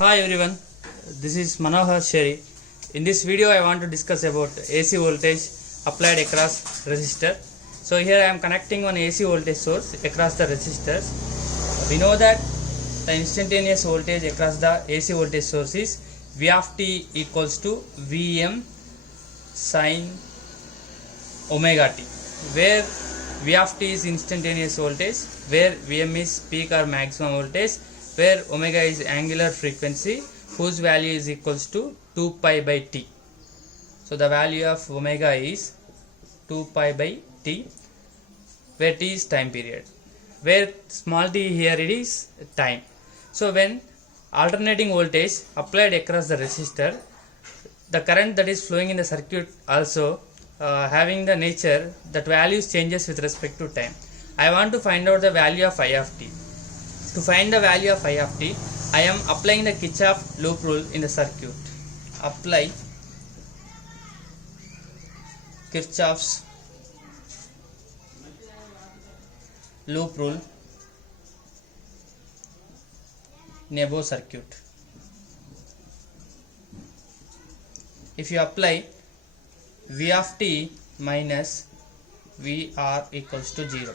Hi everyone, this is Manohar Sherry. In this video I want to discuss about AC voltage applied across resistor. So here I am connecting one AC voltage source across the resistors. We know that the instantaneous voltage across the AC voltage source is V of t equals to Vm sin omega t, where V of t is instantaneous voltage, where Vm is peak or maximum voltage, where omega is angular frequency whose value is equals to 2 pi by t. So the value of omega is 2 pi by t, where t is time period, where small t here it is time. So when alternating voltage applied across the resistor, the current that is flowing in the circuit also having the nature that values changes with respect to time. I want to find out the value of I of t. To find the value of I of t, I am applying the Kirchhoff loop rule in the circuit. Apply Kirchhoff's loop rule in above circuit. If you apply V of t minus VR equals to 0,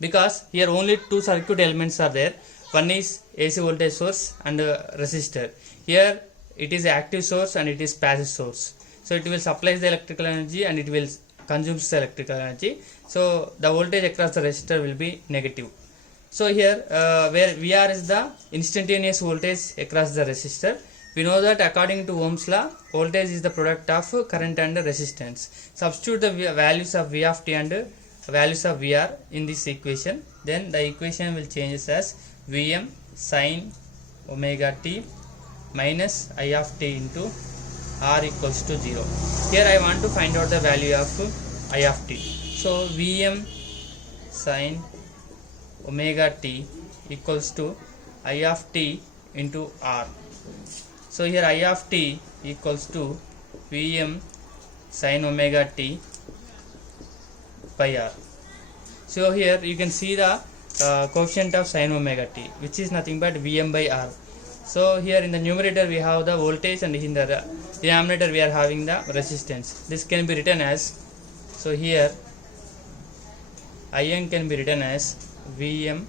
because here only two circuit elements are there. One is AC voltage source and resistor. Here it is active source and it is passive source. So it will supply the electrical energy and it will consume the electrical energy. So the voltage across the resistor will be negative. So here where VR is the instantaneous voltage across the resistor, we know that according to Ohm's law, voltage is the product of current and resistance. Substitute the values of V of t and values of VR in this equation, then the equation will change as Vm sin omega t minus I of t into R equals to 0. Here I want to find out the value of I of t. So Vm sin omega t equals to I of t into R. So here I of t equals to Vm sin omega t by R. So here you can see the coefficient of sin omega t, which is nothing but Vm by R. So here in the numerator we have the voltage and in the denominator we are having the resistance. This can be written as, so here Im can be written as Im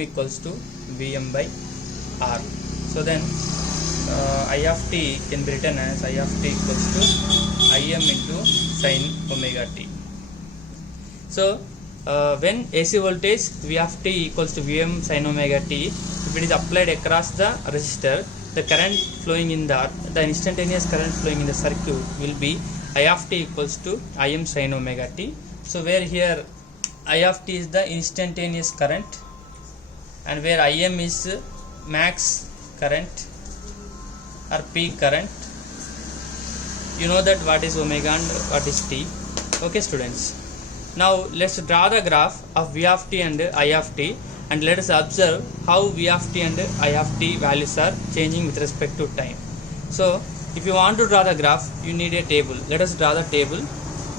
equals to Vm by R. So then I of t can be written as I of t equals to Im into sin omega t. So when AC voltage V of t equals to Vm sin omega t, if it is applied across the resistor, the current flowing in the instantaneous current flowing in the circuit will be I of t equals to Im sin omega t. So where here I of t is the instantaneous current and where Im is max current or peak current. You know that what is omega and what is t. Okay students, now let's draw the graph of V of t and I of t, and let us observe how V of t and I of t values are changing with respect to time. So if you want to draw the graph, you need a table. Let us draw the table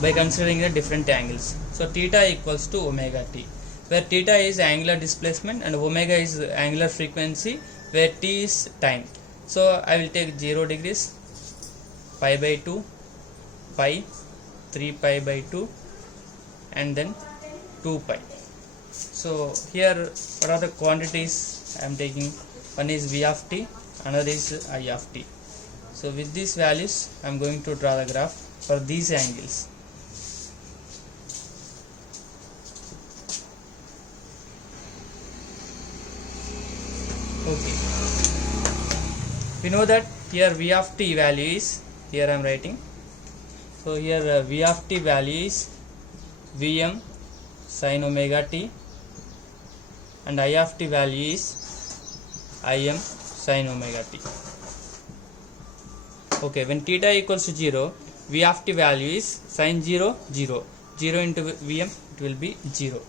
by considering the different angles. So theta equals to omega t, where theta is angular displacement and omega is angular frequency, where t is time. So I will take 0 degrees, pi by 2, pi, 3 pi by 2, and then 2 pi. So here what are the quantities I am taking? One is V of t, another is I of t. So with these values I am going to draw the graph for these angles. Okay, we know that here V of t value is, here I am writing, so here V of t value is Vm sin omega t and I of t value is Im sin omega t. Okay, when theta equals to 0, V of t value is sin 0, 0. 0 into Vm, it will be 0.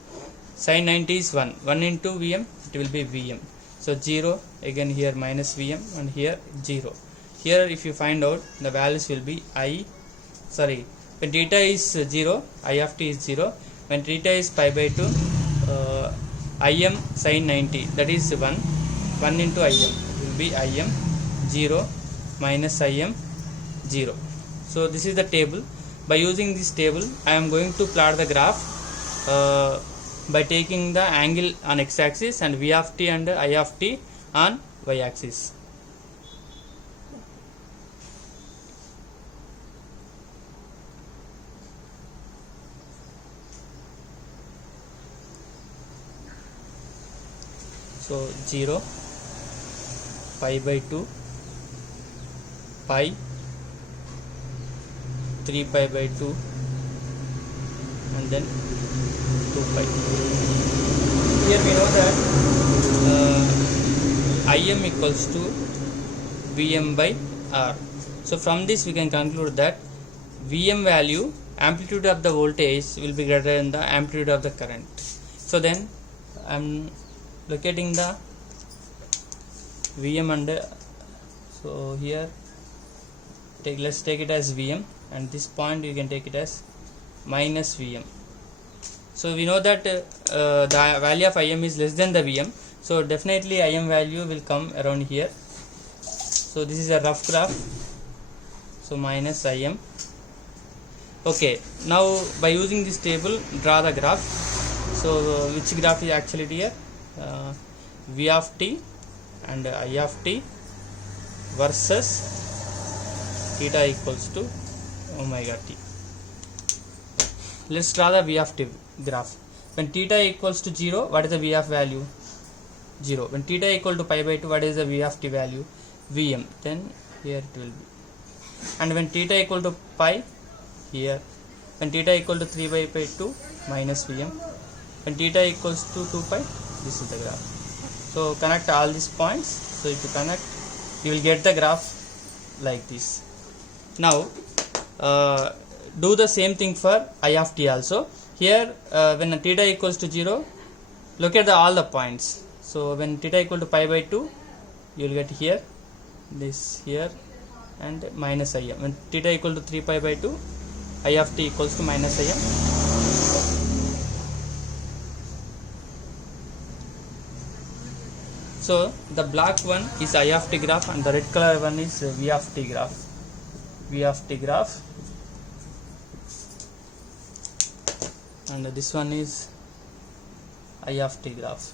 Sin 90 is 1. 1 into Vm, it will be Vm. So 0, again here minus Vm and here 0. Here if you find out, the values will be when theta is 0, I of t is 0. When theta is pi by 2, Im sin 90, that is 1. 1 into Im will be Im 0 minus Im 0. So this is the table. By using this table, I am going to plot the graph by taking the angle on x-axis and v of t and I of t on y-axis. So 0, pi by 2, pi, 3 pi by 2, and then 2 pi. Here we know that Im equals to Vm by R. So from this we can conclude that Vm value, amplitude of the voltage, will be greater than the amplitude of the current. So then I am locating the Vm under, so here let's take it as Vm, and this point you can take it as minus Vm. So we know that the value of Im is less than the Vm, so definitely Im value will come around here. So this is a rough graph, so minus Im. Okay, now by using this table, draw the graph. So which graph is actually here? V of t and I of t versus theta equals to omega t. Let's draw the V of t graph. When theta equals to 0, what is the V of value? 0. When theta equal to pi by 2, what is the V of t value? Vm. Then here it will be. And when theta equal to pi, here. When theta equal to 3 by 2, minus Vm. When theta equals to 2 pi, this is the graph. So connect all these points. So if you connect, you will get the graph like this. Now do the same thing for I of t also. Here when theta equals to 0, look at all the points. So when theta equal to pi by 2, you will get here, this here, and minus Im. When theta equal to 3 pi by 2, I of t equals to minus Im. So the black one is I of t graph and the red color one is V of t graph. V of t graph, and this one is I of t graph.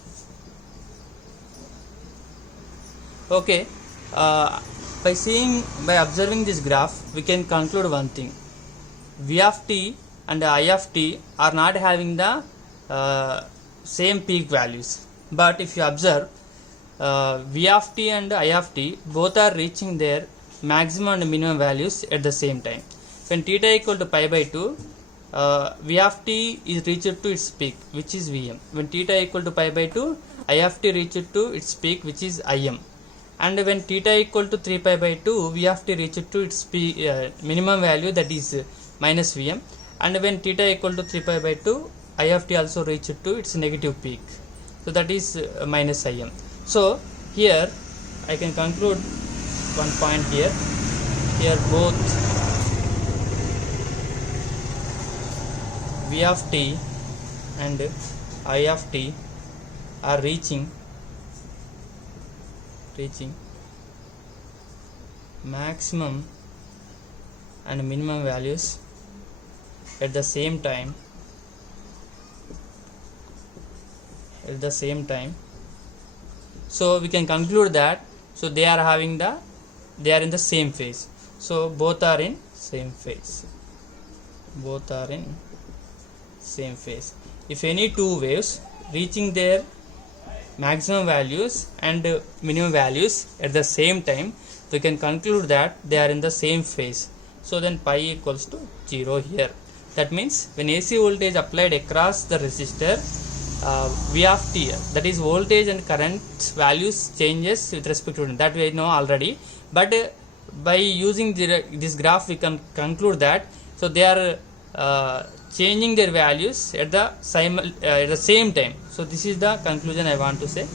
Okay, by observing this graph, we can conclude one thing: V of t and I of t are not having the same peak values. But if you observe, V of t and I of t both are reaching their maximum and minimum values at the same time. When theta equal to pi by 2, V of t is reached to its peak, which is Vm. When theta equal to pi by 2, I of t reached to its peak, which is Im. And when theta equal to 3 pi by 2, V of t reached to its peak, minimum value, that is minus Vm. And when theta equal to 3 pi by 2, I of t also reached to its negative peak, so that is minus Im. So here I can conclude one point here. Here both V of t and I of t are reaching maximum and minimum values at the same time. So we can conclude that they are in the same phase. So both are in same phase. If any two waves reaching their maximum values and minimum values at the same time, we can conclude that they are in the same phase. So then pi equals to 0 here. That means when AC voltage applied across the resistor, V of t, that is voltage and current values changes with respect to that we know already, but by using this graph we can conclude that they are changing their values at the same time. So this is the conclusion I want to say.